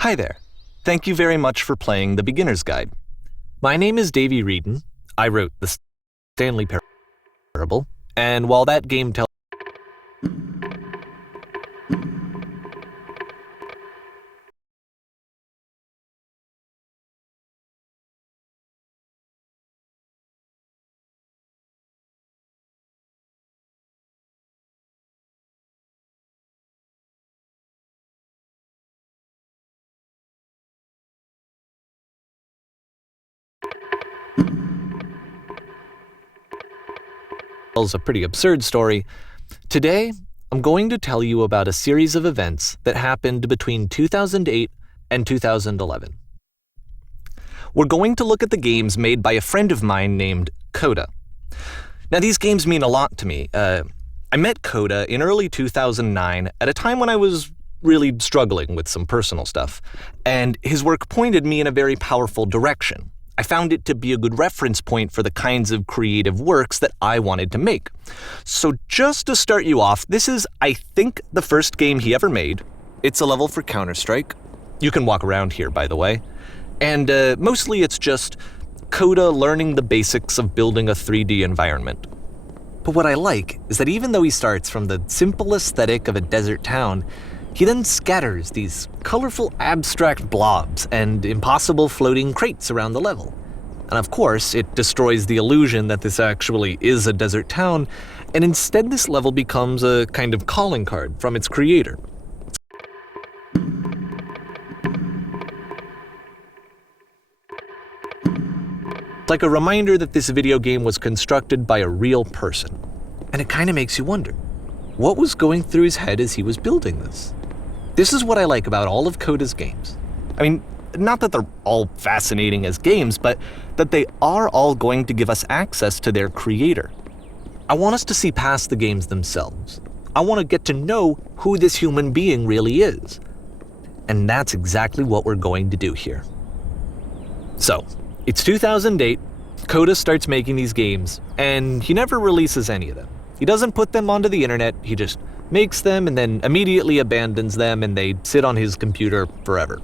Hi there. Thank you very much for playing the Beginner's Guide. My name is Davey Wreden. I wrote the Stanley Parable, and while that game tells a pretty absurd story, today I'm going to tell you about a series of events that happened between 2008 and 2011. We're going to look at the games made by a friend of mine named Coda. Now, these games mean a lot to me. I met Coda in early 2009 at a time when I was really struggling with some personal stuff, and his work pointed me in a very powerful direction. I found it to be a good reference point for the kinds of creative works that I wanted to make. So just to start you off, this is, I think, the first game he ever made. It's a level for Counter-Strike. You can walk around here, by the way. And mostly it's just Coda learning the basics of building a 3D environment. But what I like is that even though he starts from the simple aesthetic of a desert town, he then scatters these colorful abstract blobs and impossible floating crates around the level. And of course, it destroys the illusion that this actually is a desert town, and instead this level becomes a kind of calling card from its creator. It's like a reminder that this video game was constructed by a real person. And it kind of makes you wonder, what was going through his head as he was building this? This is what I like about all of Coda's games. I mean, not that they're all fascinating as games, but that they are all going to give us access to their creator. I want us to see past the games themselves. I want to get to know who this human being really is. And that's exactly what we're going to do here. So, it's 2008, Coda starts making these games, and he never releases any of them. He doesn't put them onto the internet, he just makes them and then immediately abandons them, and they sit on his computer forever.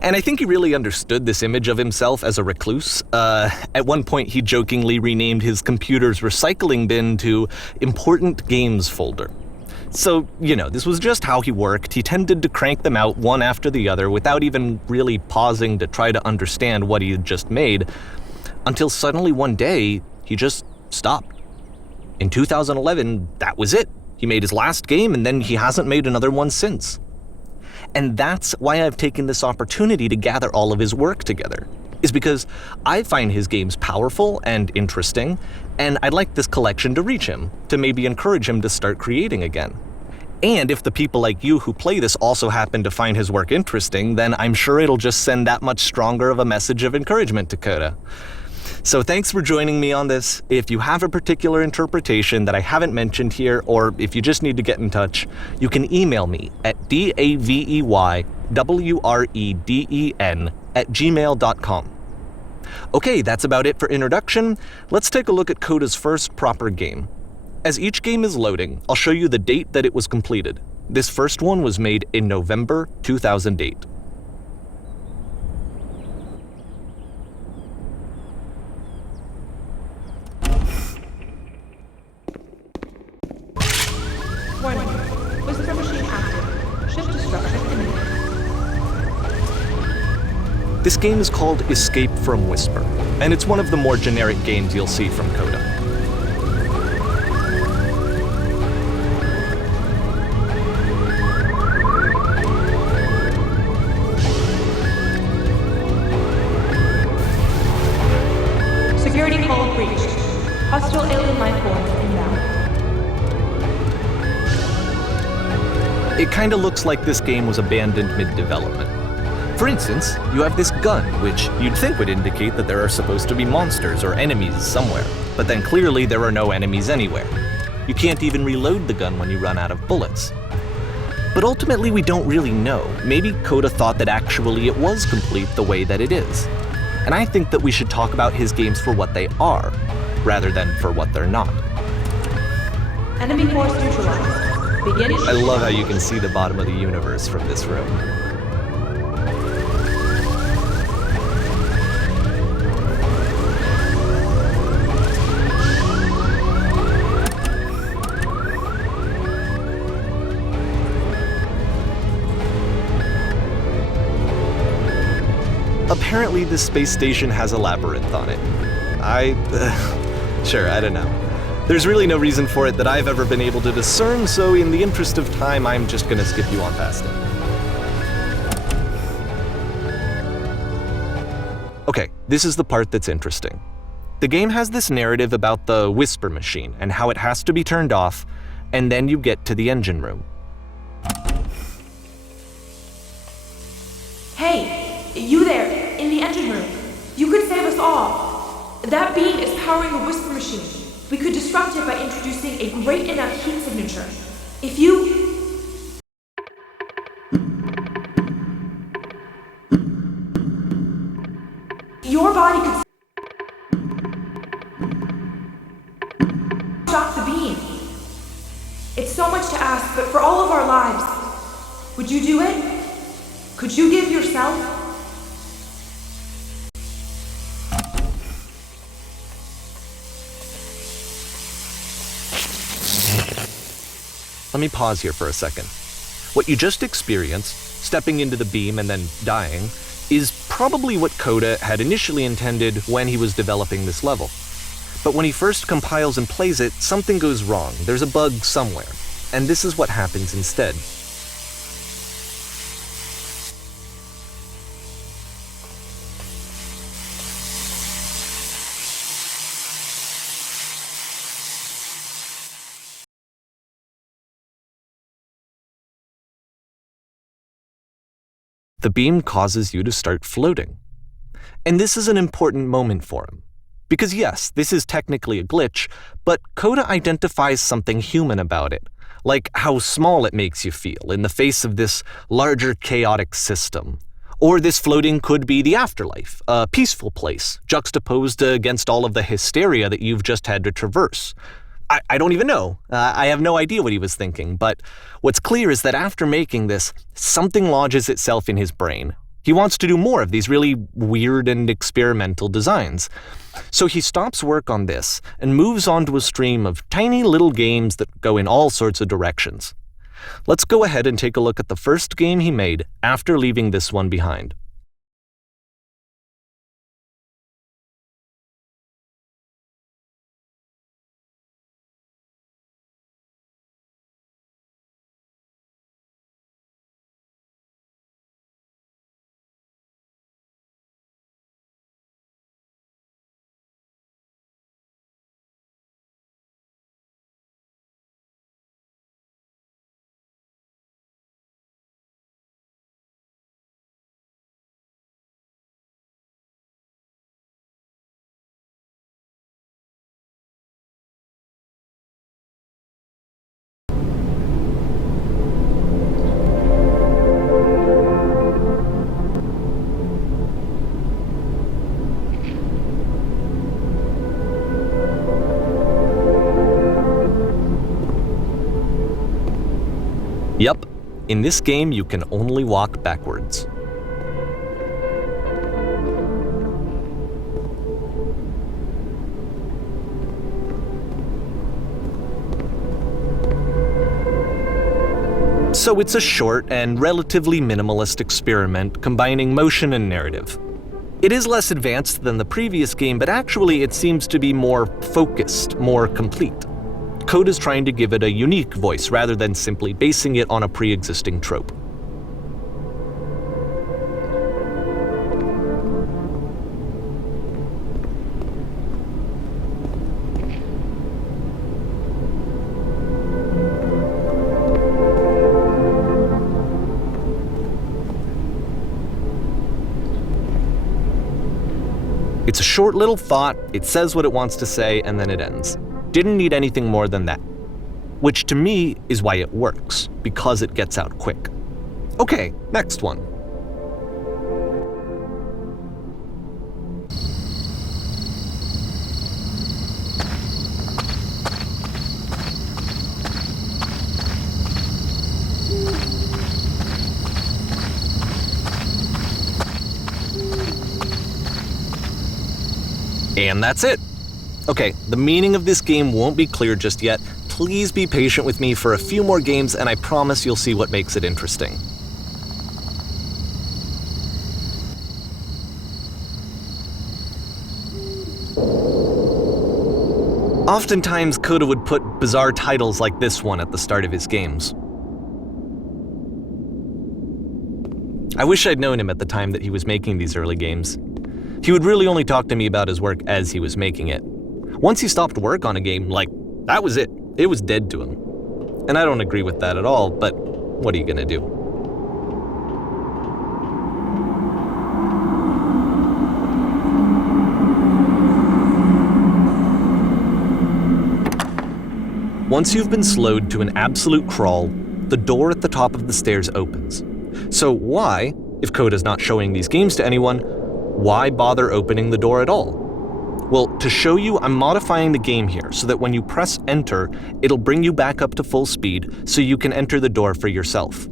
And I think he really understood this image of himself as a recluse. At one point he jokingly renamed his computer's recycling bin to Important Games Folder. So, this was just how he worked. He tended to crank them out one after the other without even really pausing to try to understand what he had just made, until suddenly one day he just stopped. In 2011, that was it. He made his last game, and then he hasn't made another one since. And that's why I've taken this opportunity to gather all of his work together, is because I find his games powerful and interesting, and I'd like this collection to reach him, to maybe encourage him to start creating again. And if the people like you who play this also happen to find his work interesting, then I'm sure it'll just send that much stronger of a message of encouragement to Coda. So thanks for joining me on this. If you have a particular interpretation that I haven't mentioned here, or if you just need to get in touch, you can email me at daveywreden@gmail.com. Okay, that's about it for introduction. Let's take a look at Coda's first proper game. As each game is loading, I'll show you the date that it was completed. This first one was made in November 2008. Warning. Whisper machine active. Shift destruction imminent. This game is called Escape from Whisper, and it's one of the more generic games you'll see from Coda. Security hull breached. Hostile alien life forms inbound. It kinda looks like this game was abandoned mid-development. For instance, you have this gun, which you'd think would indicate that there are supposed to be monsters or enemies somewhere, but then clearly there are no enemies anywhere. You can't even reload the gun when you run out of bullets. But ultimately we don't really know. Maybe Coda thought that actually it was complete the way that it is. And I think that we should talk about his games for what they are, rather than for what they're not. Enemy force neutralized. Begin. I love how you can see the bottom of the universe from this room. apparently this space station has a labyrinth on it. Sure, I don't know. There's really no reason for it that I've ever been able to discern, so in the interest of time, I'm just gonna skip you on past it. Okay, this is the part that's interesting. The game has this narrative about the whisper machine and how it has to be turned off, and then you get to the engine room. Hey, you there, in the engine room. You could save us all. That beam is powering the whisper machine. We could disrupt it by introducing a great enough heat signature. If you... Your body could shock the beam. It's so much to ask, but for all of our lives, would you do it? Could you give yourself? Let me pause here for a second. What you just experienced, stepping into the beam and then dying, is probably what Coda had initially intended when he was developing this level. But when he first compiles and plays it, something goes wrong. There's a bug somewhere. And this is what happens instead. The beam causes you to start floating. And this is an important moment for him. Because yes, this is technically a glitch, but Coda identifies something human about it, like how small it makes you feel in the face of this larger chaotic system. Or this floating could be the afterlife, a peaceful place, juxtaposed against all of the hysteria that you've just had to traverse. I don't even know. I have no idea what he was thinking, but what's clear is that after making this, something lodges itself in his brain. He wants to do more of these really weird and experimental designs. So he stops work on this and moves on to a stream of tiny little games that go in all sorts of directions. Let's go ahead and take a look at the first game he made after leaving this one behind. Yup, in this game you can only walk backwards. So it's a short and relatively minimalist experiment combining motion and narrative. It is less advanced than the previous game, but actually it seems to be more focused, more complete. Coda's trying to give it a unique voice rather than simply basing it on a pre-existing trope. It's a short little thought, it says what it wants to say, and then it ends. Didn't need anything more than that. Which to me is why it works, because it gets out quick. Okay, next one. And that's it. Okay, the meaning of this game won't be clear just yet. Please be patient with me for a few more games and I promise you'll see what makes it interesting. Oftentimes, Coda would put bizarre titles like this one at the start of his games. I wish I'd known him at the time that he was making these early games. He would really only talk to me about his work as he was making it. Once he stopped work on a game, that was it. It was dead to him. And I don't agree with that at all, but what are you gonna do? Once you've been slowed to an absolute crawl, the door at the top of the stairs opens. So why, if Coda's not showing these games to anyone, why bother opening the door at all? Well, to show you, I'm modifying the game here so that when you press enter, it'll bring you back up to full speed so you can enter the door for yourself.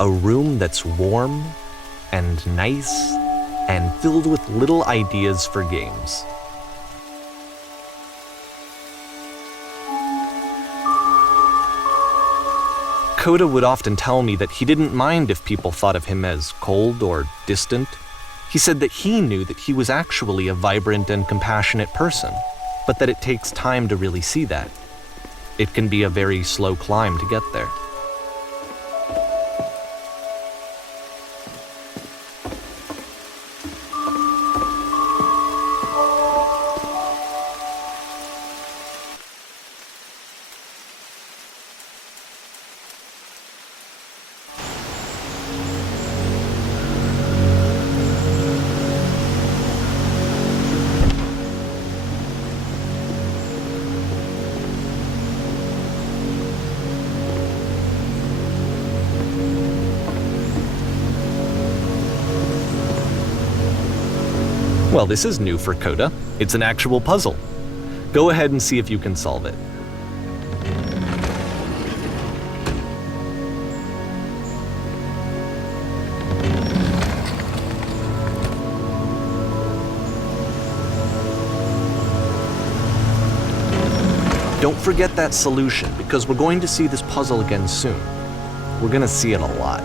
A room that's warm and nice and filled with little ideas for games. Coda would often tell me that he didn't mind if people thought of him as cold or distant. He said that he knew that he was actually a vibrant and compassionate person, but that it takes time to really see that. It can be a very slow climb to get there. Well, this is new for Coda. It's an actual puzzle. Go ahead and see if you can solve it. Don't forget that solution, because we're going to see this puzzle again soon. We're going to see it a lot.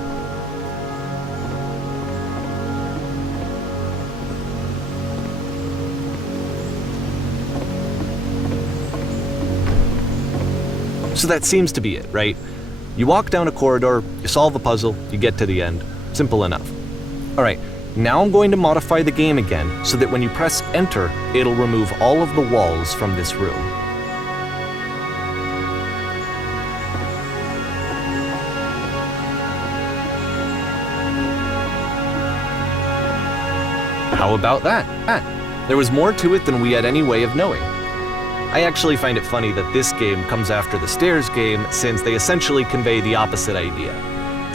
So that seems to be it, right? You walk down a corridor, you solve a puzzle, you get to the end. Simple enough. All right, now I'm going to modify the game again so that when you press enter, it'll remove all of the walls from this room. How about that? There was more to it than we had any way of knowing. I actually find it funny that this game comes after the Stairs game, since they essentially convey the opposite idea.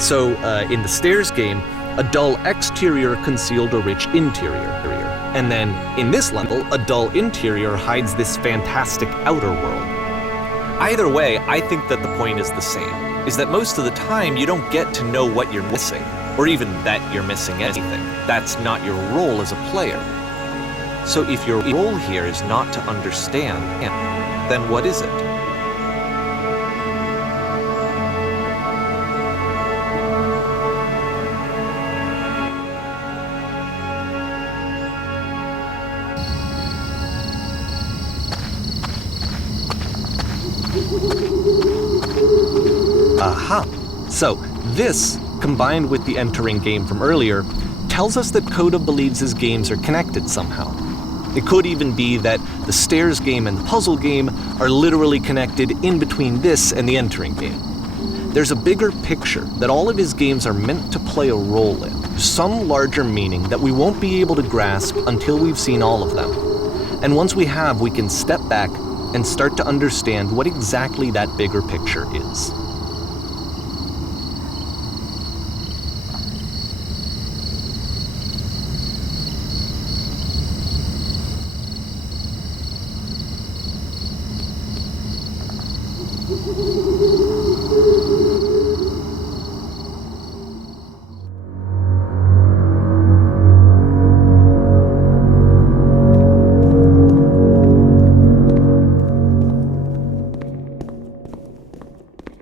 So, in the Stairs game, a dull exterior concealed a rich interior. And then, in this level, a dull interior hides this fantastic outer world. Either way, I think that the point is the same, is that most of the time you don't get to know what you're missing, or even that you're missing anything. That's not your role as a player. So if your role here is not to understand, then what is it? Aha! So this, combined with the entering game from earlier, tells us that Coda believes his games are connected somehow. It could even be that the Stairs game and the puzzle game are literally connected in between this and the entering game. There's a bigger picture that all of his games are meant to play a role in, some larger meaning that we won't be able to grasp until we've seen all of them. And once we have, we can step back and start to understand what exactly that bigger picture is.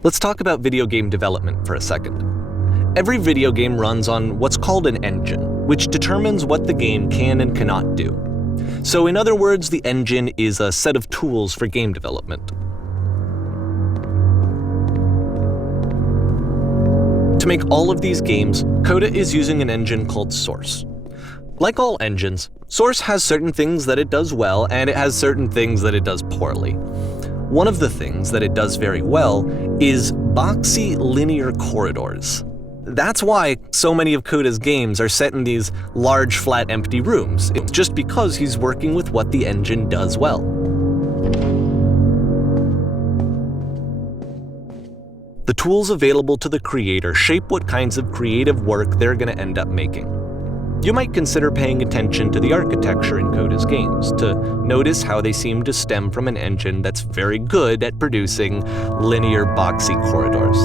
Let's talk about video game development for a second. Every video game runs on what's called an engine, which determines what the game can and cannot do. So in other words, the engine is a set of tools for game development. To make all of these games, Coda is using an engine called Source. Like all engines, Source has certain things that it does well, and it has certain things that it does poorly. One of the things that it does very well is boxy linear corridors. That's why so many of Coda's games are set in these large, flat, empty rooms. It's just because he's working with what the engine does well. The tools available to the creator shape what kinds of creative work they're going to end up making. You might consider paying attention to the architecture in Coda's games, to notice how they seem to stem from an engine that's very good at producing linear, boxy corridors.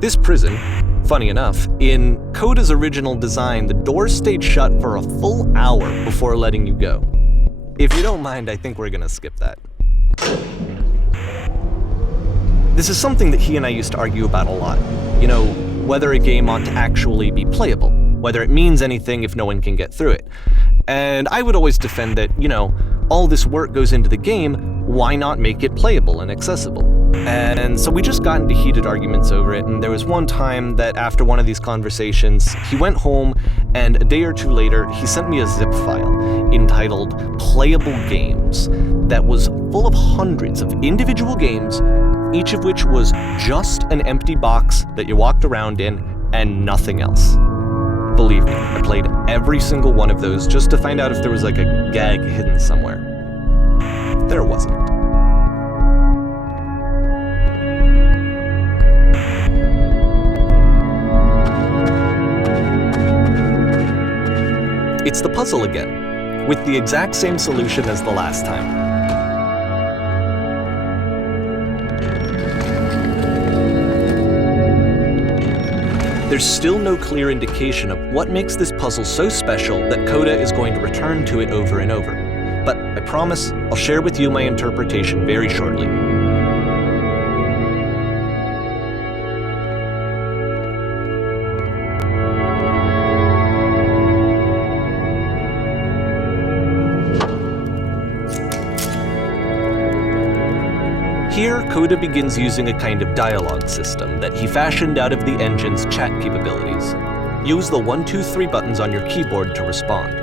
This prison, funny enough, in Coda's original design, the doors stayed shut for a full hour before letting you go. If you don't mind, I think we're gonna skip that. This is something that he and I used to argue about a lot. You know, whether a game ought to actually be playable, whether it means anything if no one can get through it. And I would always defend that, you know, all this work goes into the game, why not make it playable and accessible? And so we just got into heated arguments over it, and there was one time that after one of these conversations, he went home, and a day or two later, he sent me a zip file entitled Playable Games that was full of hundreds of individual games, each of which was just an empty box that you walked around in and nothing else. Believe me, I played every single one of those just to find out if there was like a gag hidden somewhere. There wasn't. It's the puzzle again, with the exact same solution as the last time. There's still no clear indication of what makes this puzzle so special that Coda is going to return to it over and over. But I promise I'll share with you my interpretation very shortly. Here, Coda begins using a kind of dialogue system that he fashioned out of the engine's chat capabilities. Use the 1, 2, 3 buttons on your keyboard to respond.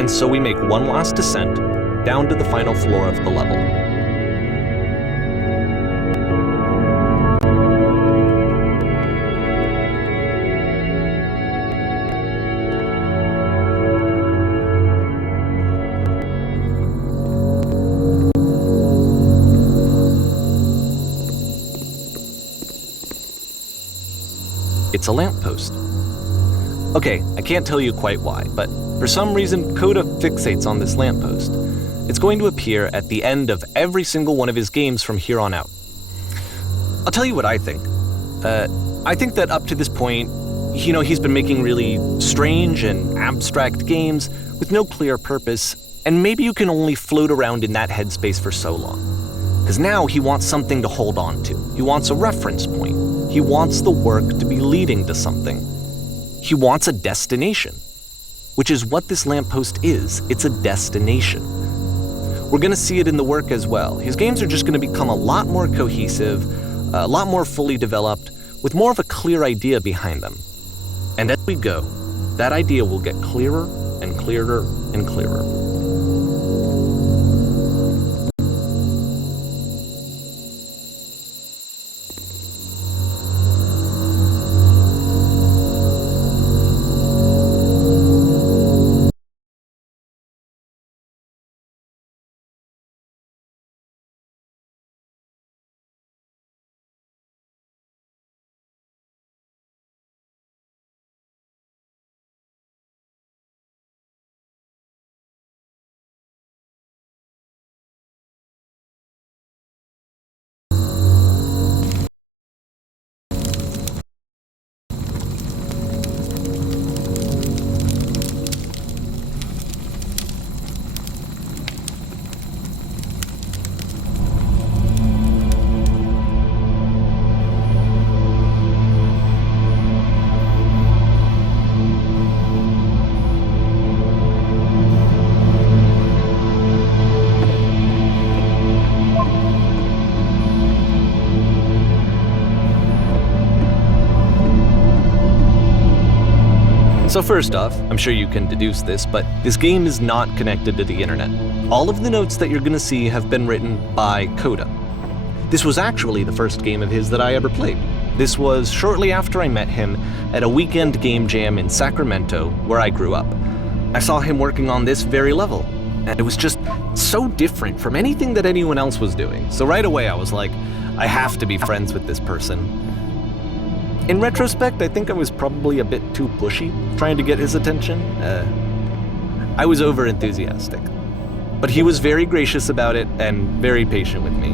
And so we make one last descent down to the final floor of the level. It's a lamppost. Okay, I can't tell you quite why, but for some reason, Coda fixates on this lamppost. It's going to appear at the end of every single one of his games from here on out. I'll tell you what I think. I think that up to this point, he's been making really strange and abstract games with no clear purpose, and maybe you can only float around in that headspace for so long. Because now he wants something to hold on to. He wants a reference point. He wants the work to be leading to something. He wants a destination, which is what this lamppost is. It's a destination. We're going to see it in the work as well. His games are just going to become a lot more cohesive, a lot more fully developed, with more of a clear idea behind them. And as we go, that idea will get clearer and clearer and clearer. So first off, I'm sure you can deduce this, but this game is not connected to the internet. All of the notes that you're gonna see have been written by Coda. This was actually the first game of his that I ever played. This was shortly after I met him at a weekend game jam in Sacramento, where I grew up. I saw him working on this very level, and it was just so different from anything that anyone else was doing. So right away I was like, I have to be friends with this person. In retrospect, I think I was probably a bit too pushy, trying to get his attention. I was over-enthusiastic. But he was very gracious about it and very patient with me.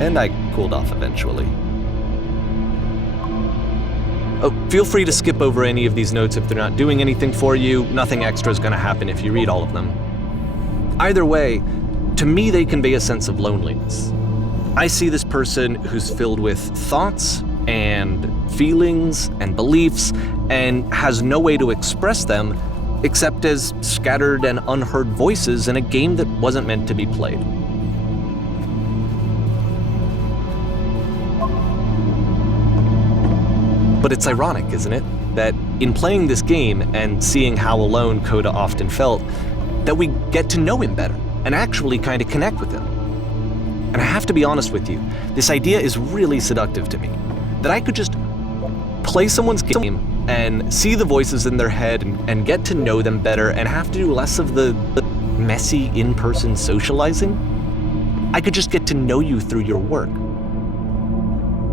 And I cooled off eventually. Oh, feel free to skip over any of these notes if they're not doing anything for you. Nothing extra is going to happen if you read all of them. Either way, to me they convey a sense of loneliness. I see this person who's filled with thoughts and feelings and beliefs and has no way to express them except as scattered and unheard voices in a game that wasn't meant to be played. But it's ironic, isn't it, that in playing this game and seeing how alone Coda often felt, that we get to know him better and actually kind of connect with him. And I have to be honest with you, this idea is really seductive to me. That I could just play someone's game and see the voices in their head and get to know them better and have to do less of the messy in-person socializing. I could just get to know you through your work.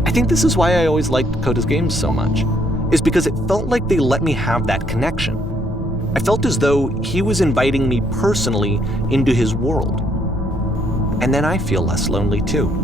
I think this is why I always liked Coda's games so much, is because it felt like they let me have that connection. I felt as though he was inviting me personally into his world. And then I feel less lonely too.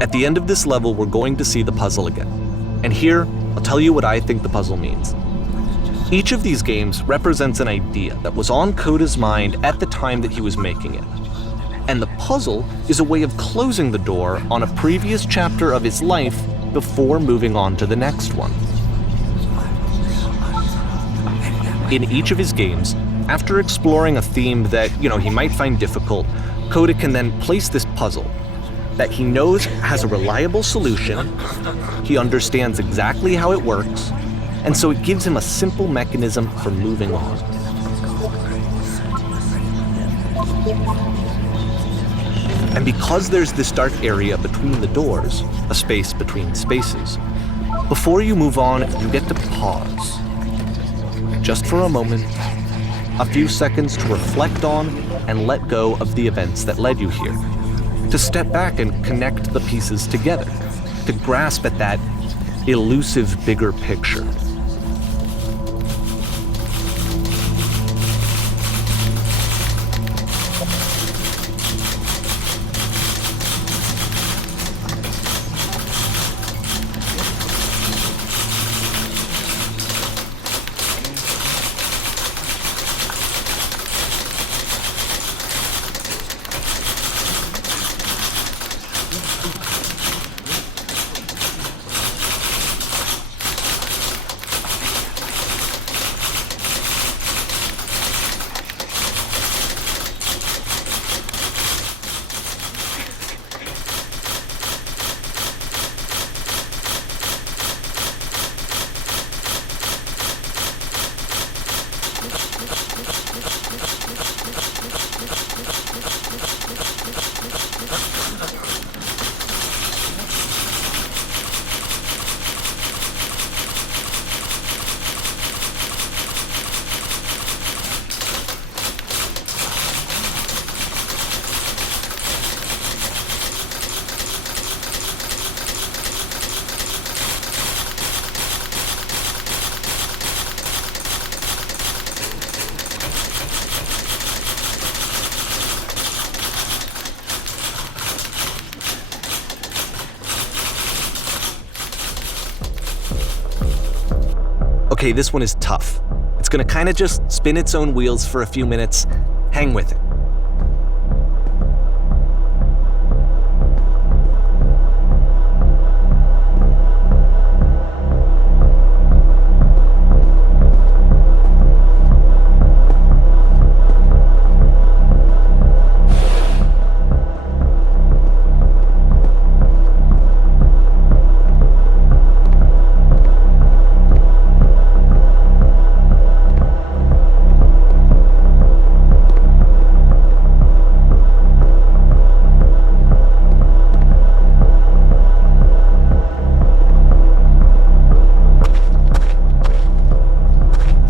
At the end of this level, we're going to see the puzzle again. And here, I'll tell you what I think the puzzle means. Each of these games represents an idea that was on Coda's mind at the time that he was making it. And the puzzle is a way of closing the door on a previous chapter of his life before moving on to the next one. In each of his games, after exploring a theme that, he might find difficult, Coda can then place this puzzle that he knows has a reliable solution, he understands exactly how it works, and so it gives him a simple mechanism for moving on. And because there's this dark area between the doors, a space between spaces, before you move on, you get to pause. Just for a moment, a few seconds to reflect on and let go of the events that led you here. To step back and connect the pieces together, to grasp at that elusive bigger picture. Okay, this one is tough. It's gonna kind of just spin its own wheels for a few minutes. Hang with it.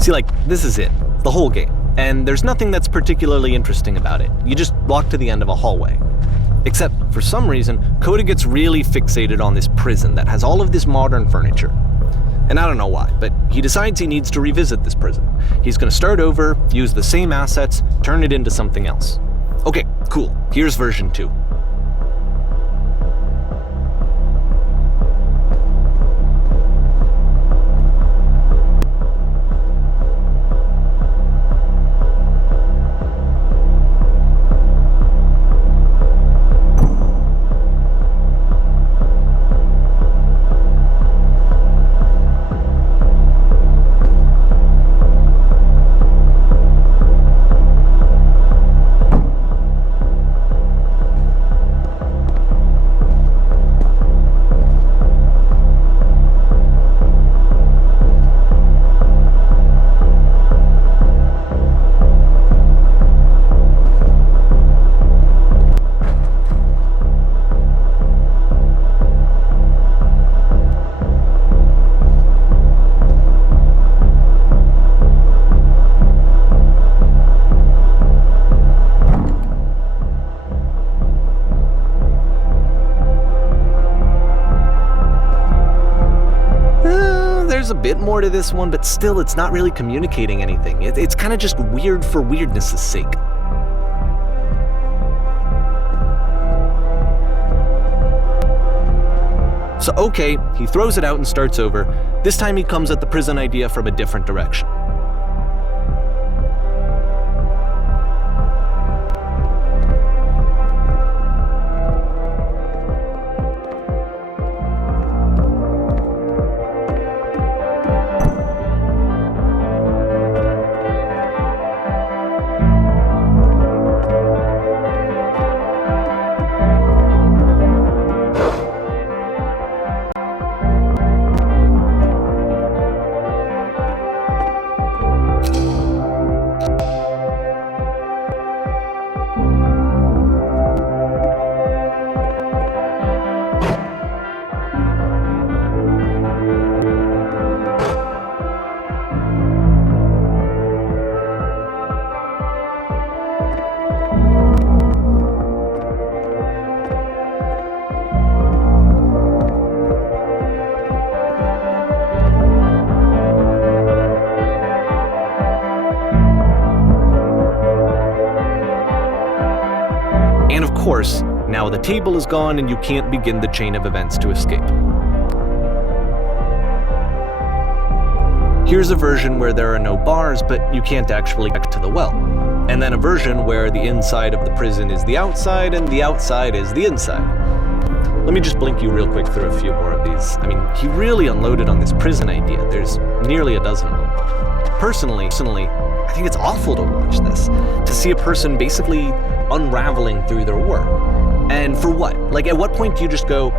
See, this is it, the whole game, and there's nothing that's particularly interesting about it. You just walk to the end of a hallway. Except, for some reason, Coda gets really fixated on this prison that has all of this modern furniture. And I don't know why, but he decides he needs to revisit this prison. He's gonna start over, use the same assets, turn it into something else. Okay, cool, here's version 2. There's a bit more to this one, but still it's not really communicating anything. It's kind of just weird for weirdness' sake. So okay, he throws it out and starts over. This time he comes at the prison idea from a different direction. And of course, now the table is gone and you can't begin the chain of events to escape. Here's a version where there are no bars, but you can't actually get to the well. And then a version where the inside of the prison is the outside and the outside is the inside. Let me just blink you real quick through a few more of these. I mean, he really unloaded on this prison idea. There's nearly a dozen of them. Personally, I think it's awful to watch this, to see a person basically unraveling through their work. And for what? Like, at what point do you just go,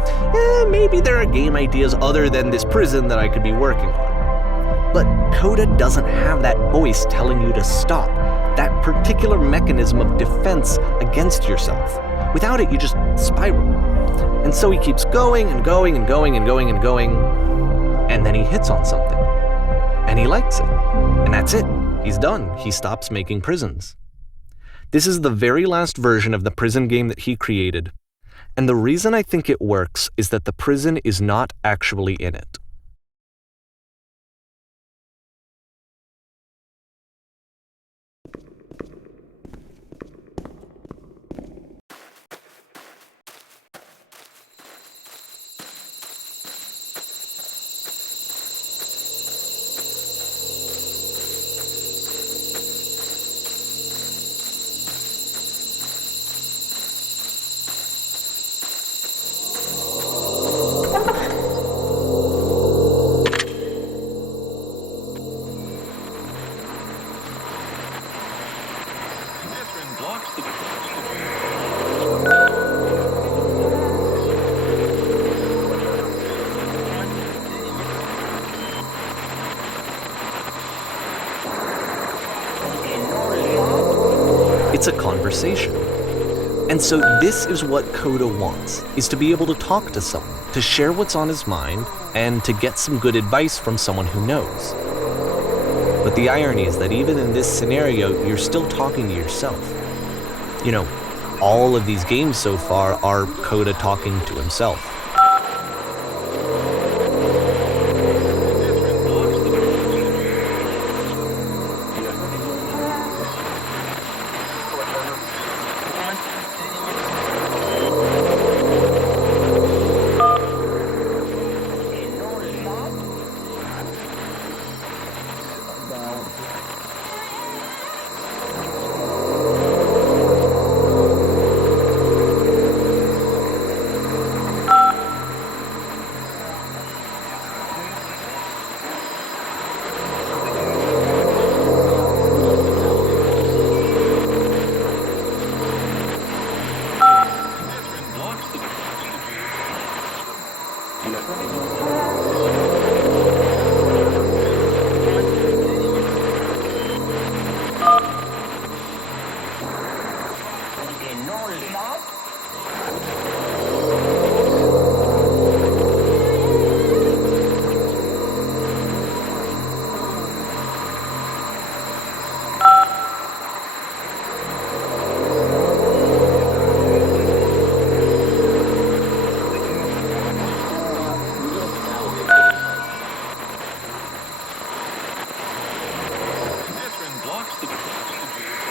maybe there are game ideas other than this prison that I could be working on? But Coda doesn't have that voice telling you to stop, that particular mechanism of defense against yourself. Without it, you just spiral. And so he keeps going and going and going and going and going, and then he hits on something. And he likes it. And that's it. He's done. He stops making prisons. This is the very last version of the prison game that he created, and the reason I think it works is that the prison is not actually in it. It's a conversation. And so this is what Coda wants, is to be able to talk to someone, to share what's on his mind, and to get some good advice from someone who knows. But the irony is that even in this scenario, you're still talking to yourself. You know, all of these games so far are Coda talking to himself.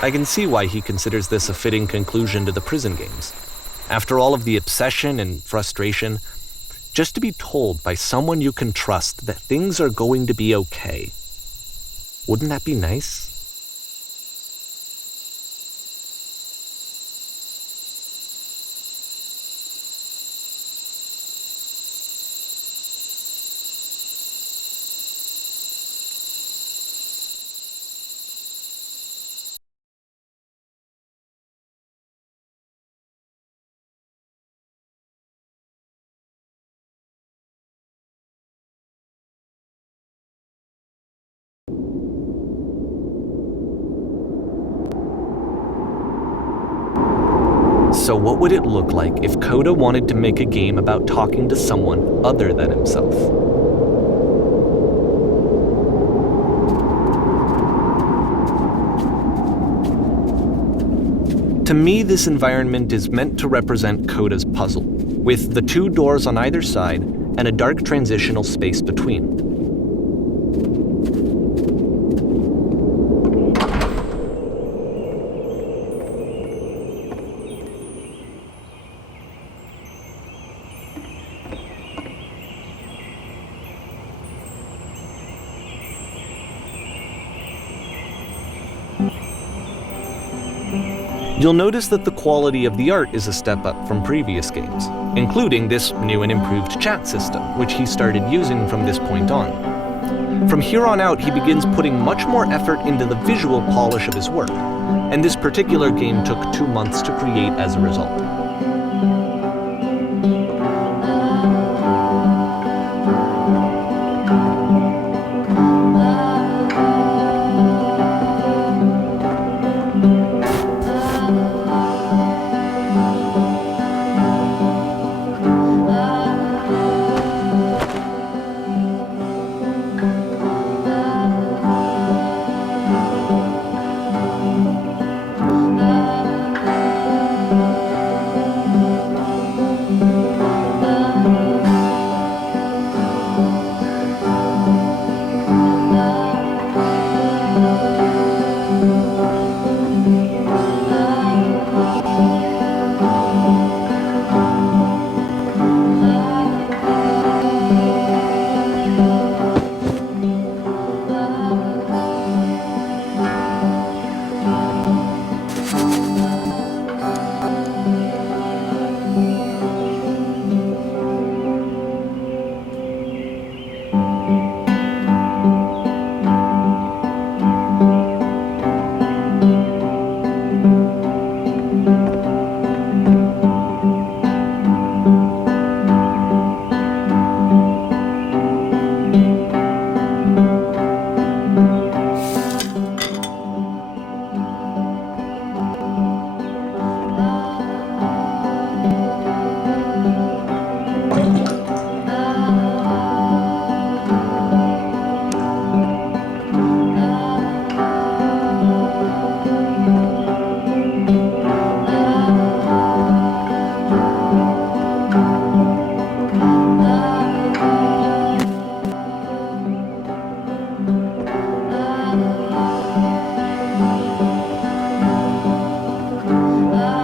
I can see why he considers this a fitting conclusion to the prison games. After all of the obsession and frustration, just to be told by someone you can trust that things are going to be okay. Wouldn't that be nice? So what would it look like if Coda wanted to make a game about talking to someone other than himself? To me, this environment is meant to represent Coda's puzzle, with the 2 doors on either side and a dark transitional space between. You'll notice that the quality of the art is a step up from previous games, including this new and improved chat system, which he started using from this point on. From here on out, he begins putting much more effort into the visual polish of his work, and this particular game took 2 months to create as a result.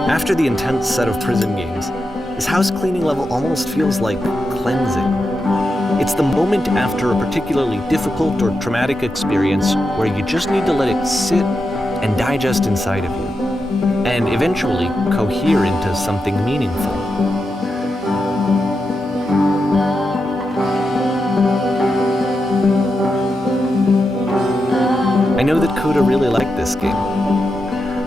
After the intense set of prison games, this house cleaning level almost feels like cleansing. It's the moment after a particularly difficult or traumatic experience where you just need to let it sit and digest inside of you, and eventually cohere into something meaningful. I know that Coda really liked this game.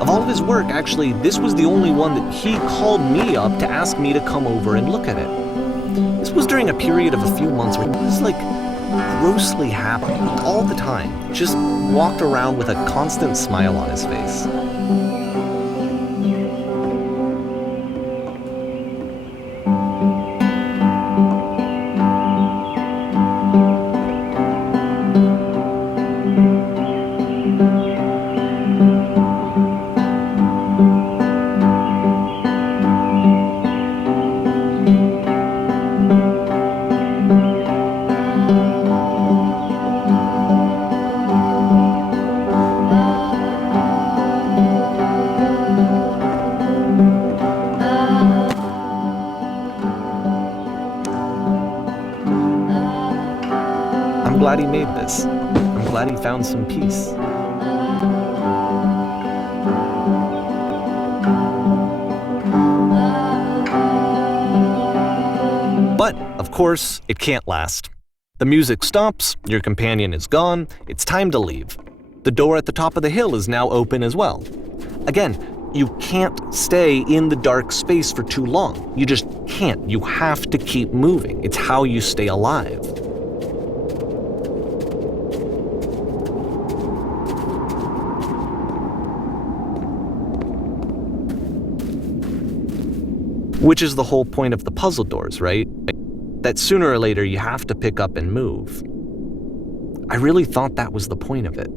Of all of his work, actually, this was the only one that he called me up to ask me to come over and look at it. This was during a period of a few months where he was like grossly happy all the time, just walked around with a constant smile on his face. glad he made this. I'm glad he found some peace. But, of course, it can't last. The music stops, your companion is gone, it's time to leave. The door at the top of the hill is now open as well. Again, you can't stay in the dark space for too long. You just can't. You have to keep moving. It's how you stay alive. Which is the whole point of the puzzle doors, right? That sooner or later you have to pick up and move. I really thought that was the point of it.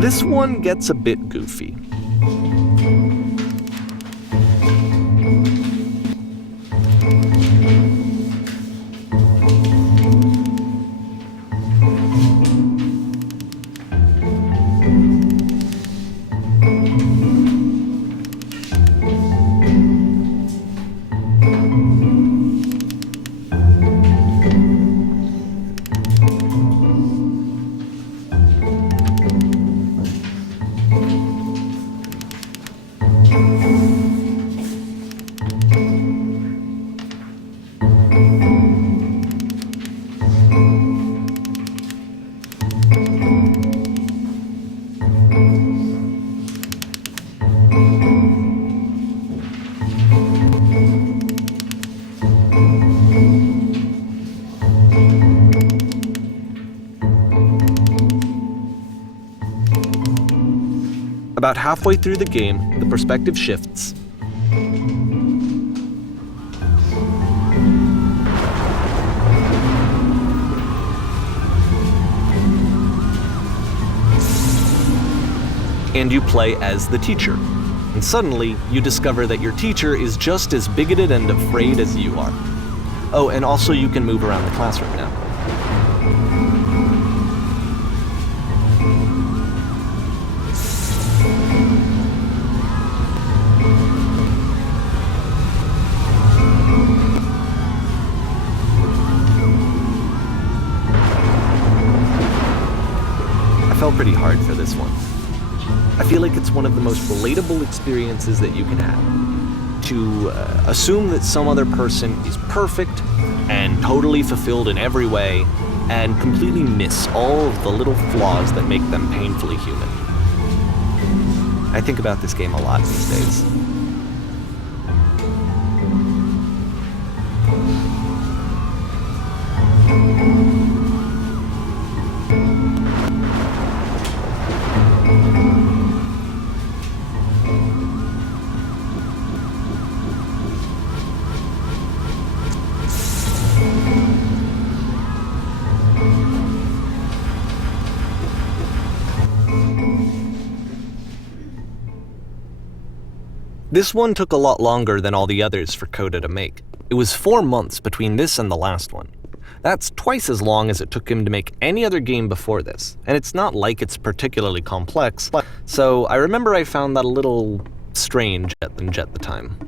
This one gets a bit goofy. About halfway through the game, the perspective shifts. And you play as the teacher. And suddenly, you discover that your teacher is just as bigoted and afraid as you are. Oh, and also you can move around the classroom now. I felt pretty hard for this one. I feel like it's one of the most relatable experiences that you can have. To assume that some other person is perfect and totally fulfilled in every way, and completely miss all of the little flaws that make them painfully human. I think about this game a lot these days. This one took a lot longer than all the others for Coda to make. It was 4 months between this and the last one. That's twice as long as it took him to make any other game before this, and it's not like it's particularly complex, so I remember I found that a little strange at the time.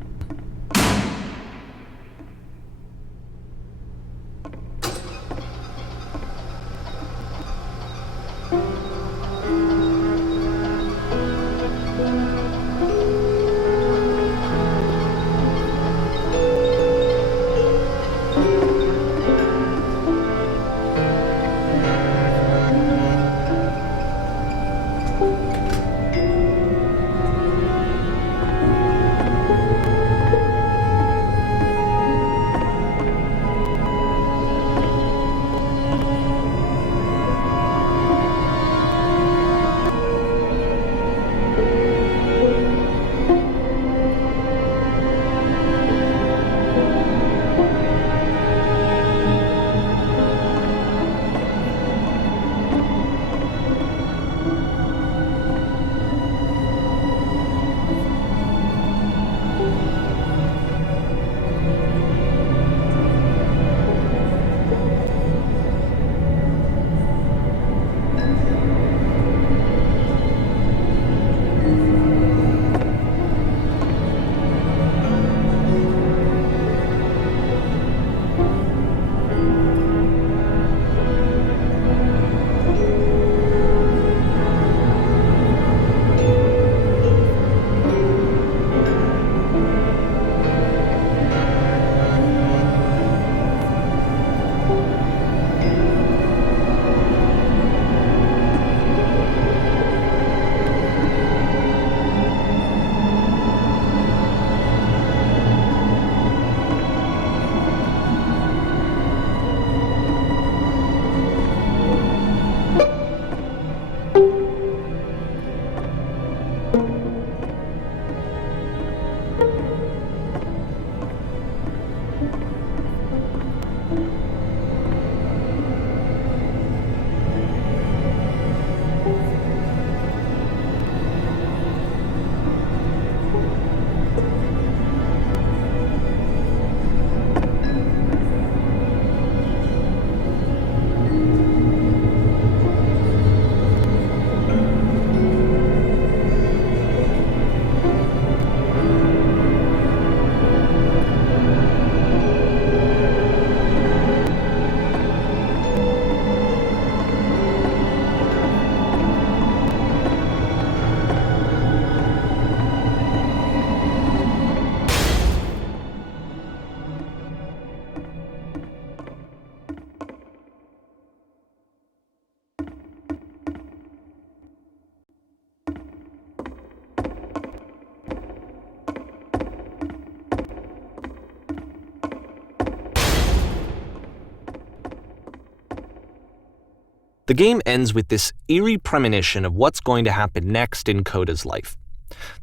The game ends with this eerie premonition of what's going to happen next in Coda's life.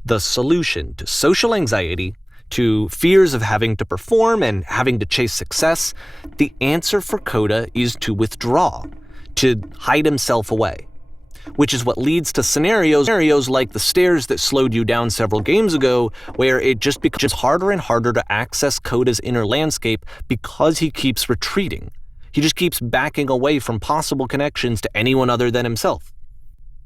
The solution to social anxiety, to fears of having to perform and having to chase success, the answer for Coda is to withdraw, to hide himself away. Which is what leads to scenarios like the stairs that slowed you down several games ago, where it just becomes harder and harder to access Coda's inner landscape because he keeps retreating. He just keeps backing away from possible connections to anyone other than himself.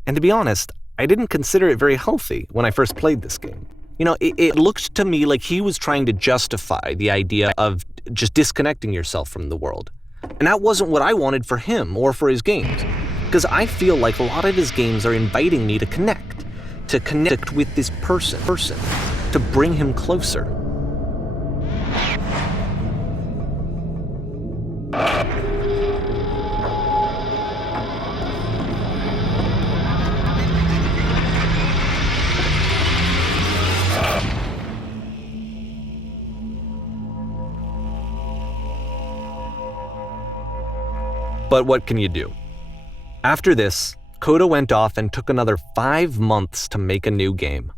And to be honest, I didn't consider it very healthy when I first played this game. It looked to me like he was trying to justify the idea of just disconnecting yourself from the world. And that wasn't what I wanted for him or for his games. Because I feel like a lot of his games are inviting me to connect with this person, to bring him closer. But what can you do? After this, Coda went off and took another 5 months to make a new game.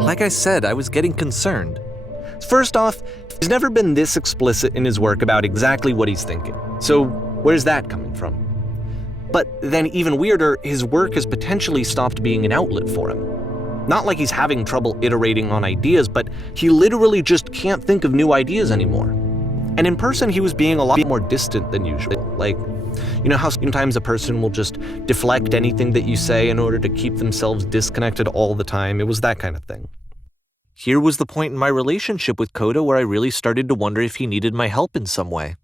Like I said, I was getting concerned. First off, he's never been this explicit in his work about exactly what he's thinking. So where's that coming from? But then even weirder, his work has potentially stopped being an outlet for him. Not like he's having trouble iterating on ideas, but he literally just can't think of new ideas anymore. And in person, he was being a lot more distant than usual. Like, you know how sometimes a person will just deflect anything that you say in order to keep themselves disconnected all the time? It was that kind of thing. Here was the point in my relationship with Coda where I really started to wonder if he needed my help in some way.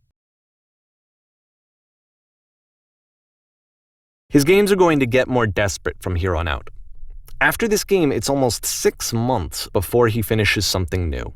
His games are going to get more desperate from here on out. After this game, it's almost 6 months before he finishes something new.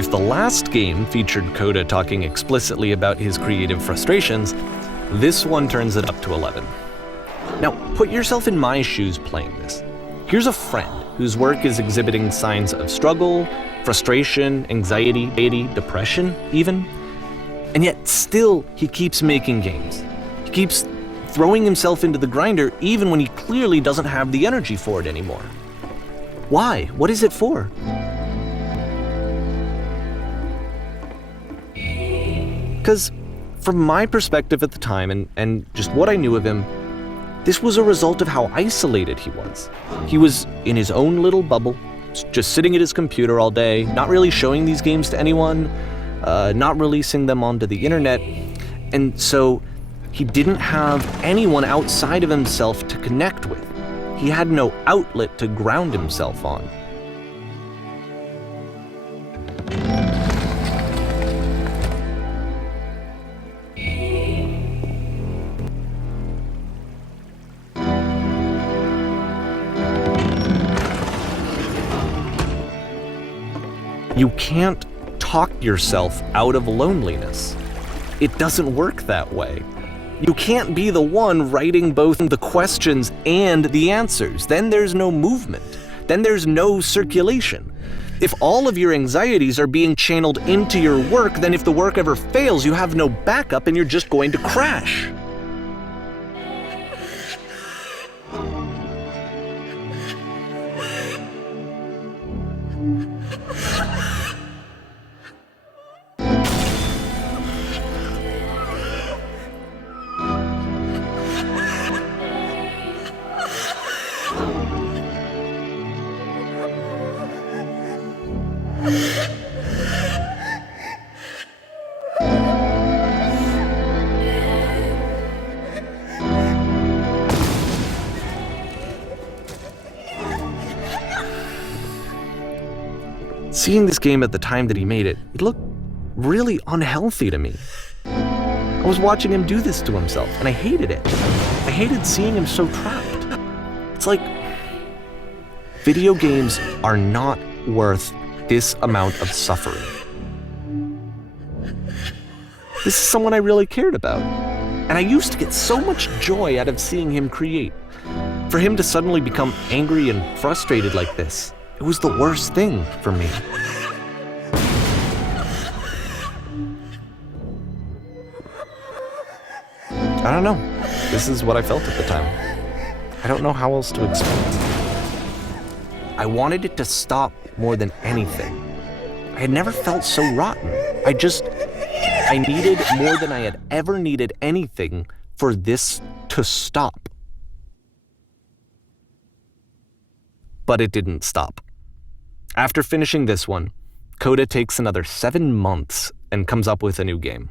If the last game featured Coda talking explicitly about his creative frustrations, this one turns it up to 11. Now, put yourself in my shoes playing this. Here's a friend whose work is exhibiting signs of struggle, frustration, anxiety, depression even, and yet still he keeps making games. He keeps throwing himself into the grinder even when he clearly doesn't have the energy for it anymore. Why? What is it for? Because from my perspective at the time and just what I knew of him, this was a result of how isolated he was. He was in his own little bubble, just sitting at his computer all day, not really showing these games to anyone, not releasing them onto the internet, and so he didn't have anyone outside of himself to connect with. He had no outlet to ground himself on. You can't talk yourself out of loneliness. It doesn't work that way. You can't be the one writing both the questions and the answers. Then there's no movement. Then there's no circulation. If all of your anxieties are being channeled into your work, then if the work ever fails, you have no backup and you're just going to crash. Seeing this game at the time that he made it, it looked really unhealthy to me. I was watching him do this to himself, and I hated it. I hated seeing him so trapped. It's like, video games are not worth this amount of suffering. This is someone I really cared about, and I used to get so much joy out of seeing him create. For him to suddenly become angry and frustrated like this, it was the worst thing for me. I don't know. This is what I felt at the time. I don't know how else to explain it. I wanted it to stop more than anything. I had never felt so rotten. I needed more than I had ever needed anything for this to stop. But it didn't stop. After finishing this one, Coda takes another 7 months and comes up with a new game.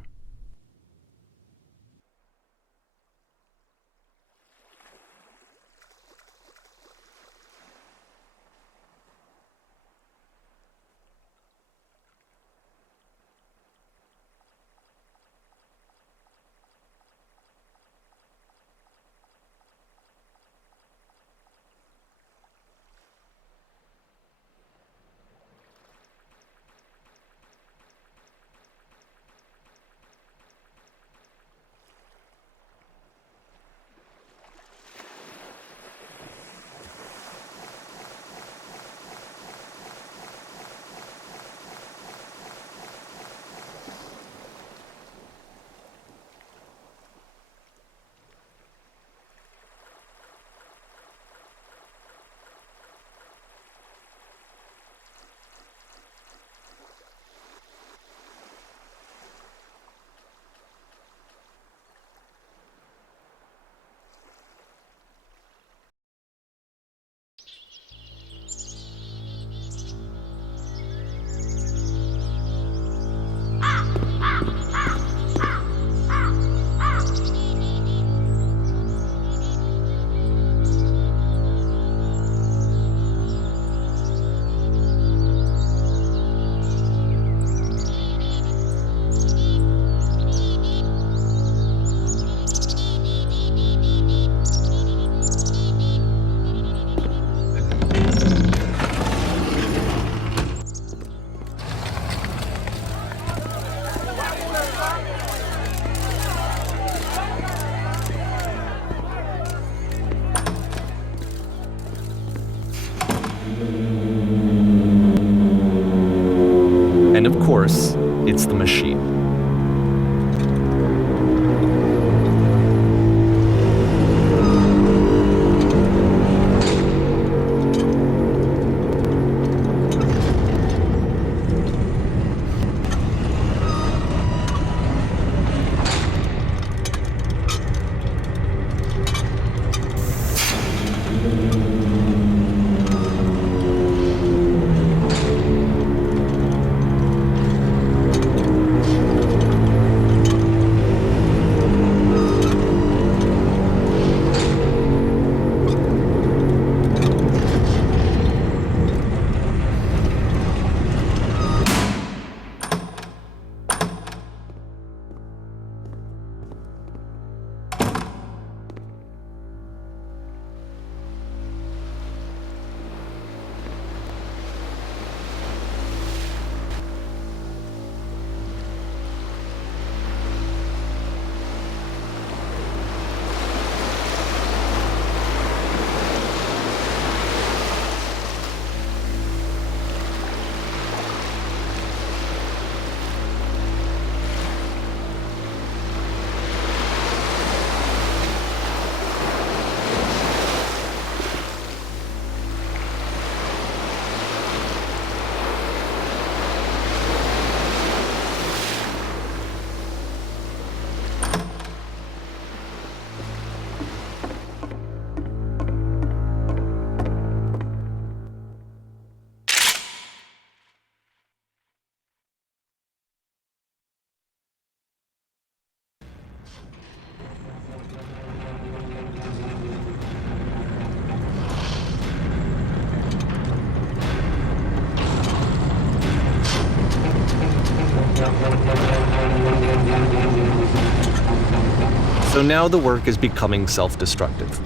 So now the work is becoming self-destructive.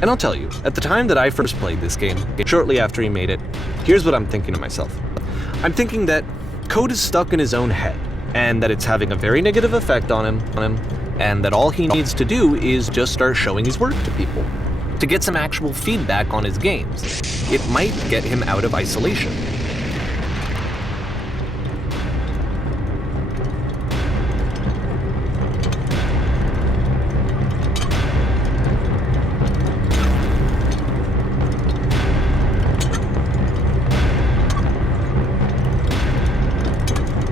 And I'll tell you, at the time that I first played this game, shortly after he made it, here's what I'm thinking to myself. I'm thinking that code is stuck in his own head, and that it's having a very negative effect on him, and that all he needs to do is just start showing his work to people, to get some actual feedback on his games. It might get him out of isolation.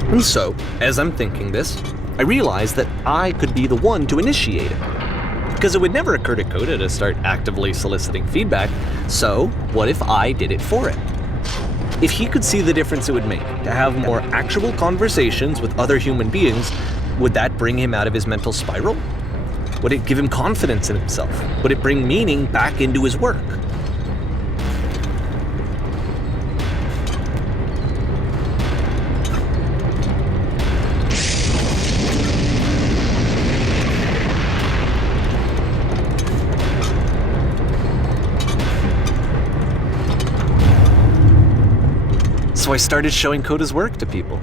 And so, as I'm thinking this, I realize that I could be the one to initiate it. Because it would never occur to Coda to start actively soliciting feedback, so what if I did it for him? If he could see the difference it would make to have more actual conversations with other human beings, would that bring him out of his mental spiral? Would it give him confidence in himself? Would it bring meaning back into his work? So I started showing Coda's work to people.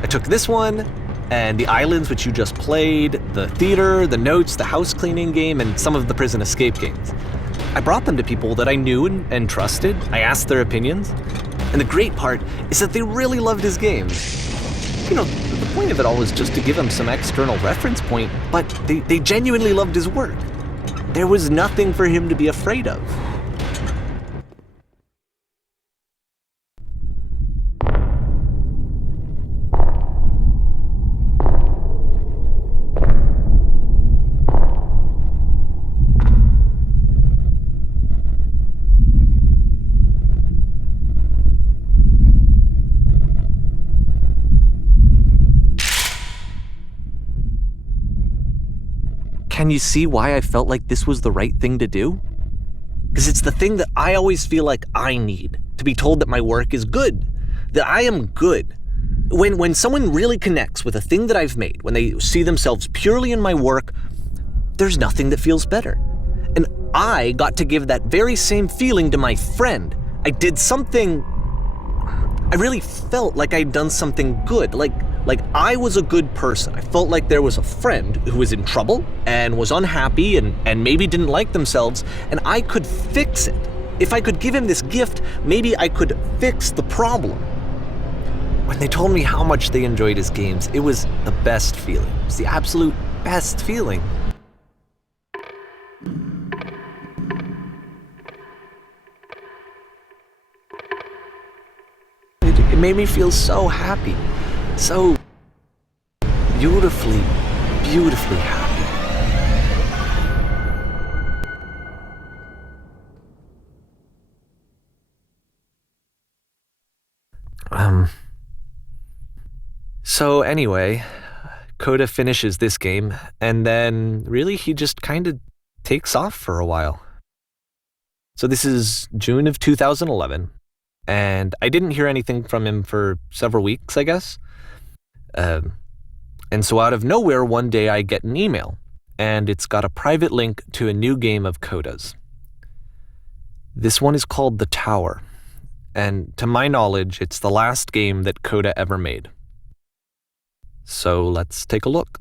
I took this one, and the islands which you just played, the theater, the notes, the house cleaning game, and some of the prison escape games. I brought them to people that I knew and trusted. I asked their opinions. And the great part is that they really loved his games. You know, the point of it all was just to give him some external reference point, but they genuinely loved his work. There was nothing for him to be afraid of. Can you see why I felt like this was the right thing to do? Because it's the thing that I always feel like I need, to be told that my work is good, that I am good. When someone really connects with a thing that I've made, when they see themselves purely in my work, there's nothing that feels better. And I got to give that very same feeling to my friend. I did something, I really felt like I'd done something good, like I was a good person. I felt like there was a friend who was in trouble and was unhappy and maybe didn't like themselves, and I could fix it. If I could give him this gift, maybe I could fix the problem. When they told me how much they enjoyed his games, it was the best feeling. It was the absolute best feeling. It made me feel so happy. So beautifully, beautifully happy. So anyway, Coda finishes this game, and then really he just kind of takes off for a while. So this is June of 2011, and I didn't hear anything from him for several weeks, I guess. And so out of nowhere, one day I get an email, and it's got a private link to a new game of Coda's. This one is called The Tower, and to my knowledge, it's the last game that Coda ever made. So let's take a look.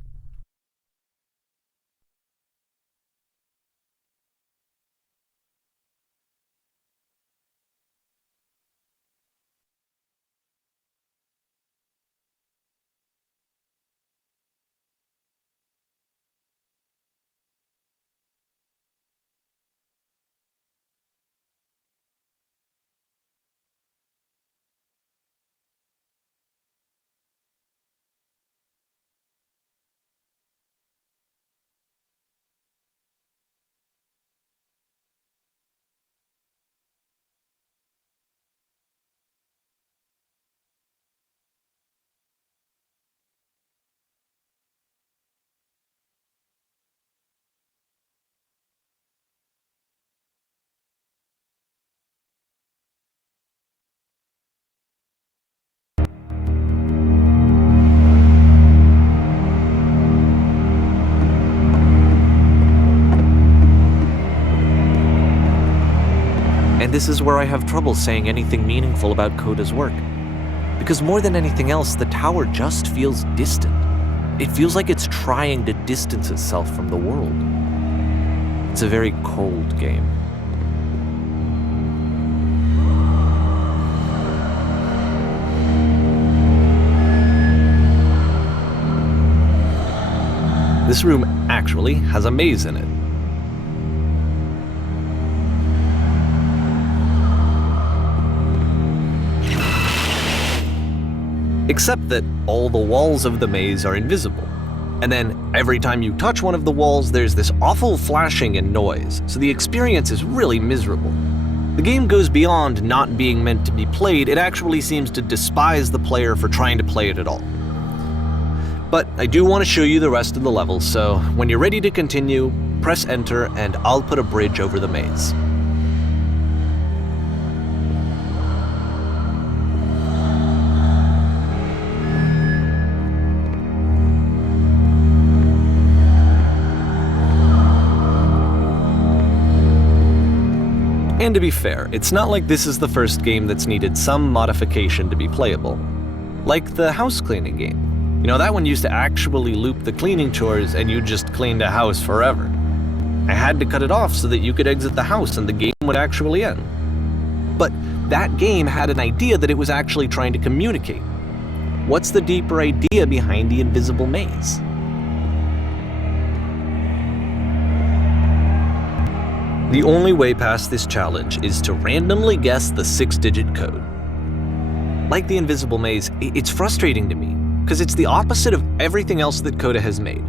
And this is where I have trouble saying anything meaningful about Coda's work. Because more than anything else, the tower just feels distant. It feels like it's trying to distance itself from the world. It's a very cold game. This room actually has a maze in it. Except that all the walls of the maze are invisible. And then every time you touch one of the walls, there's this awful flashing and noise, so the experience is really miserable. The game goes beyond not being meant to be played, it actually seems to despise the player for trying to play it at all. But I do want to show you the rest of the level, so when you're ready to continue, press enter and I'll put a bridge over the maze. And to be fair, it's not like this is the first game that's needed some modification to be playable. Like the house cleaning game. You know, that one used to actually loop the cleaning chores and you just cleaned a house forever. I had to cut it off so that you could exit the house and the game would actually end. But that game had an idea that it was actually trying to communicate. What's the deeper idea behind the invisible maze? The only way past this challenge is to randomly guess the 6-digit code. Like the invisible maze, it's frustrating to me, because it's the opposite of everything else that Coda has made.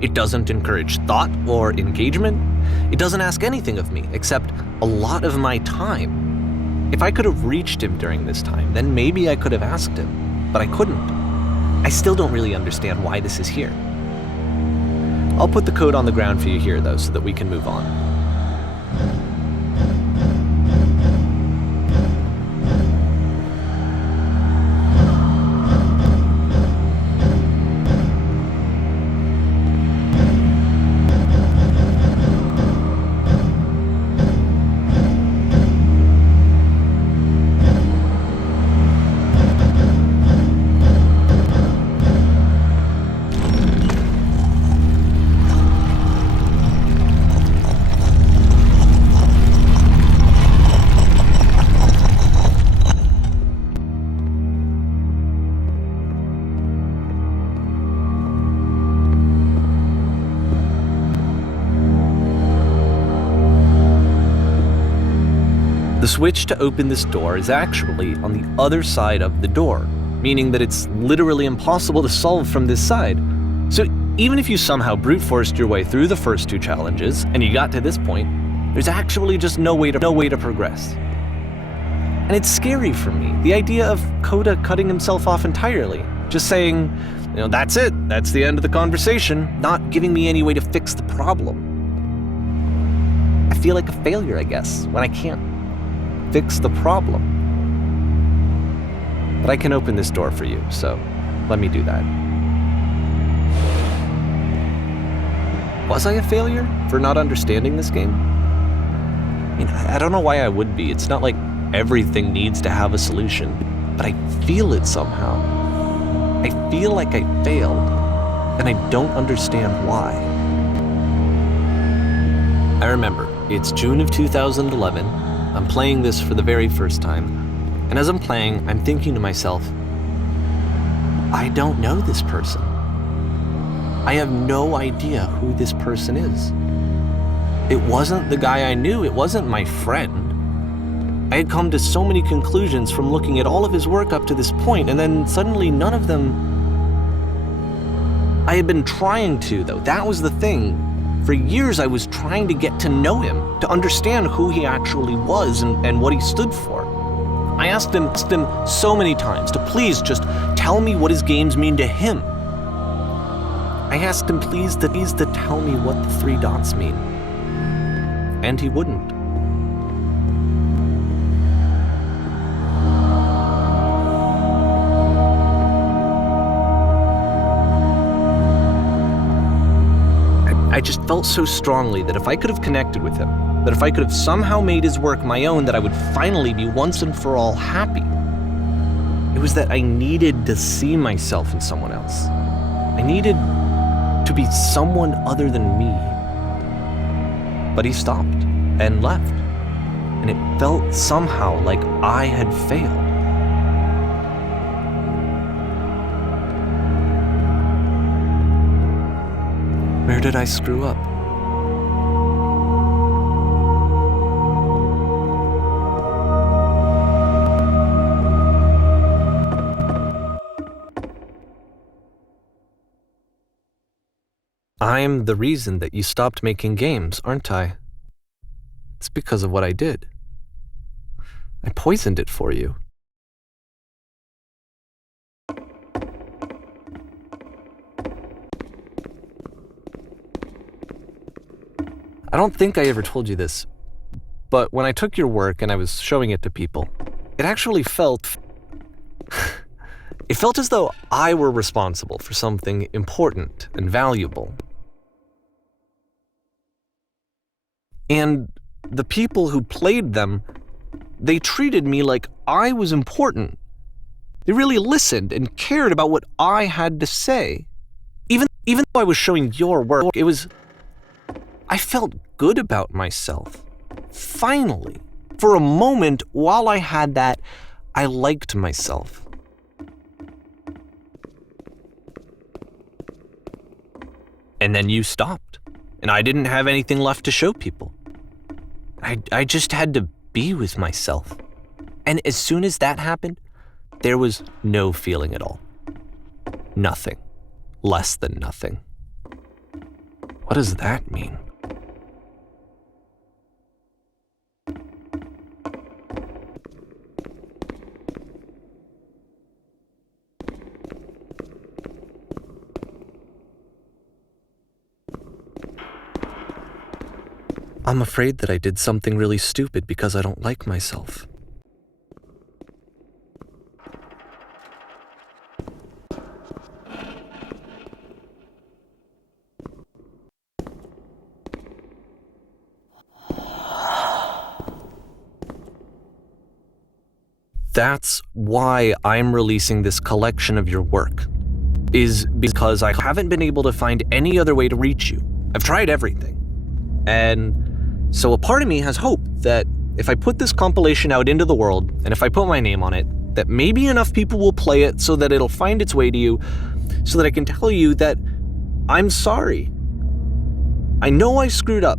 It doesn't encourage thought or engagement. It doesn't ask anything of me, except a lot of my time. If I could have reached him during this time, then maybe I could have asked him, but I couldn't. I still don't really understand why this is here. I'll put the code on the ground for you here, though, so that we can move on. The switch to open this door is actually on the other side of the door, meaning that it's literally impossible to solve from this side. So even if you somehow brute forced your way through the first 2 challenges and you got to this point, there's actually just no way to progress. And it's scary for me, the idea of Coda cutting himself off entirely, just saying, you know, that's it, that's the end of the conversation, not giving me any way to fix the problem. I feel like a failure, I guess, when I can't fix the problem. But I can open this door for you, so let me do that. Was I a failure for not understanding this game? I mean, I don't know why I would be. It's not like everything needs to have a solution, but I feel it somehow. I feel like I failed, and I don't understand why. I remember, it's June of 2011. I'm playing this for the very first time, and as I'm playing, I'm thinking to myself, I don't know this person. I have no idea who this person is. It wasn't the guy I knew, it wasn't my friend. I had come to so many conclusions from looking at all of his work up to this point, and then suddenly none of them... I had been trying to, though, that was the thing. For years, I was trying to get to know him, to understand who he actually was and what he stood for. I asked him so many times to please just tell me what his games mean to him. I asked him please to tell me what the 3 dots mean. And he wouldn't. I just felt so strongly that if I could have connected with him, that if I could have somehow made his work my own, that I would finally be once and for all happy. It was that I needed to see myself in someone else. I needed to be someone other than me. But he stopped and left, and it felt somehow like I had failed. Where did I screw up? I'm the reason that you stopped making games, aren't I? It's because of what I did. I poisoned it for you. I don't think I ever told you this, but when I took your work and I was showing it to people, it actually felt... it felt as though I were responsible for something important and valuable. And the people who played them, they treated me like I was important. They really listened and cared about what I had to say. Even though I was showing your work, I felt good about myself. Finally. For a moment, while I had that, I liked myself. And then you stopped, and I didn't have anything left to show people. I just had to be with myself. And as soon as that happened, there was no feeling at all. Nothing. Less than nothing. What does that mean? I'm afraid that I did something really stupid because I don't like myself. That's why I'm releasing this collection of your work, is because I haven't been able to find any other way to reach you. I've tried everything. And so a part of me has hope that if I put this compilation out into the world, and if I put my name on it, that maybe enough people will play it so that it'll find its way to you, so that I can tell you that I'm sorry. I know I screwed up.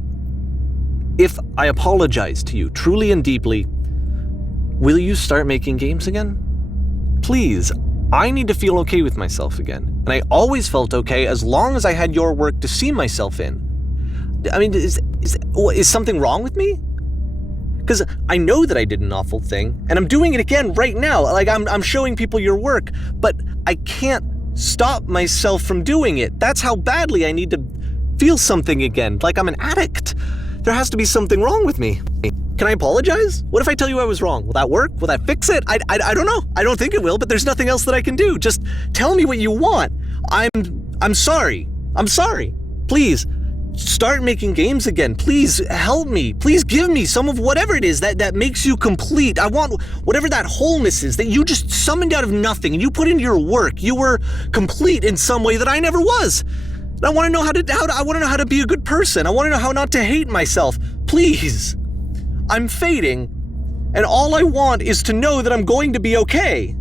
If I apologize to you truly and deeply, will you start making games again? Please, I need to feel okay with myself again. And I always felt okay as long as I had your work to see myself in. I mean, is something wrong with me? Because I know that I did an awful thing, and I'm doing it again right now. Like, I'm showing people your work, but I can't stop myself from doing it. That's how badly I need to feel something again, like I'm an addict. There has to be something wrong with me. Can I apologize? What if I tell you I was wrong? Will that work? Will that fix it? I don't know. I don't think it will, but there's nothing else that I can do. Just tell me what you want. I'm sorry. I'm sorry. Please, start making games again. Please help me. Please give me some of whatever it is that makes you complete. I want whatever that wholeness is that you just summoned out of nothing and you put into your work. You were complete in some way that I never was. And I want to know I want to know how to be a good person. I want to know how not to hate myself. Please. I'm fading, and all I want is to know that I'm going to be okay.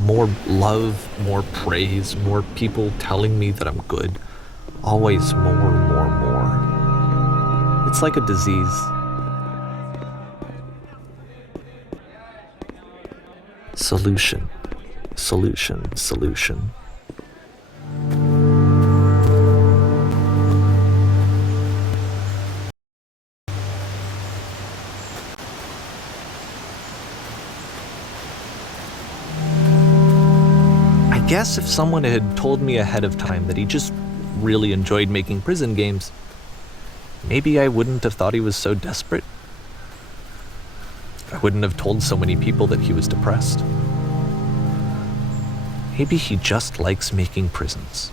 More love, more praise, more people telling me that I'm good. Always more. It's like a disease. Solution. I guess if someone had told me ahead of time that he just really enjoyed making prison games, maybe I wouldn't have thought he was so desperate. I wouldn't have told so many people that he was depressed. Maybe he just likes making prisons.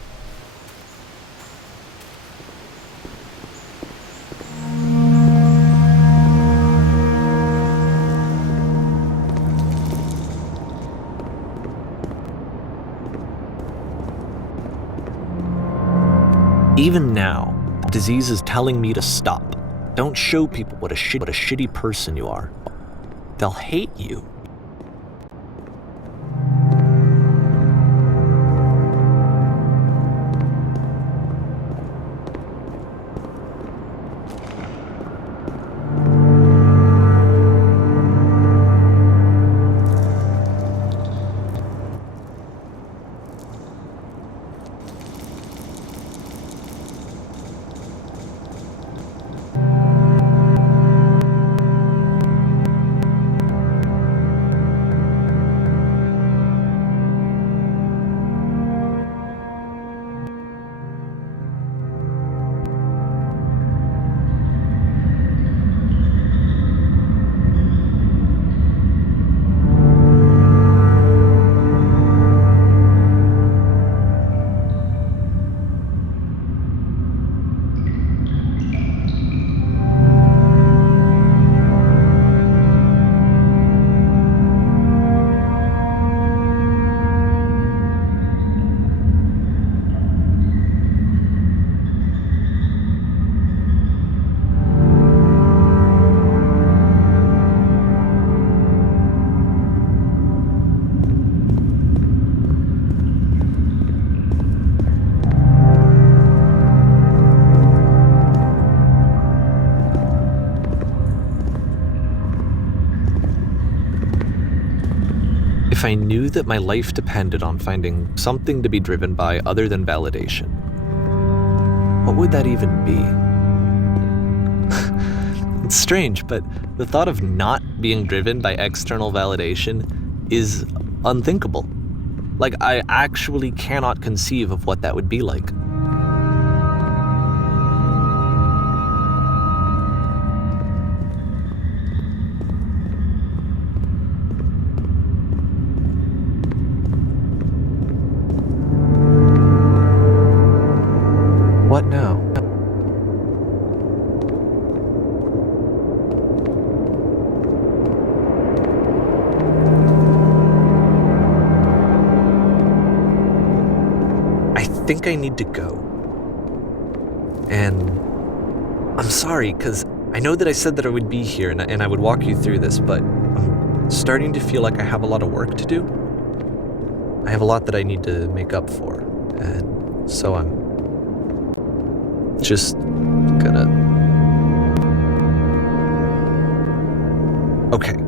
Even now, disease is telling me to stop. Don't show people what a shitty person you are. They'll hate you. If I knew that my life depended on finding something to be driven by other than validation, what would that even be? It's strange, but the thought of not being driven by external validation is unthinkable. Like, I actually cannot conceive of what that would be like. What now? I think I need to go. And I'm sorry, because I know that I said that I would be here and I would walk you through this, but I'm starting to feel like I have a lot of work to do. I have a lot that I need to make up for, and so I'm just gonna... Okay.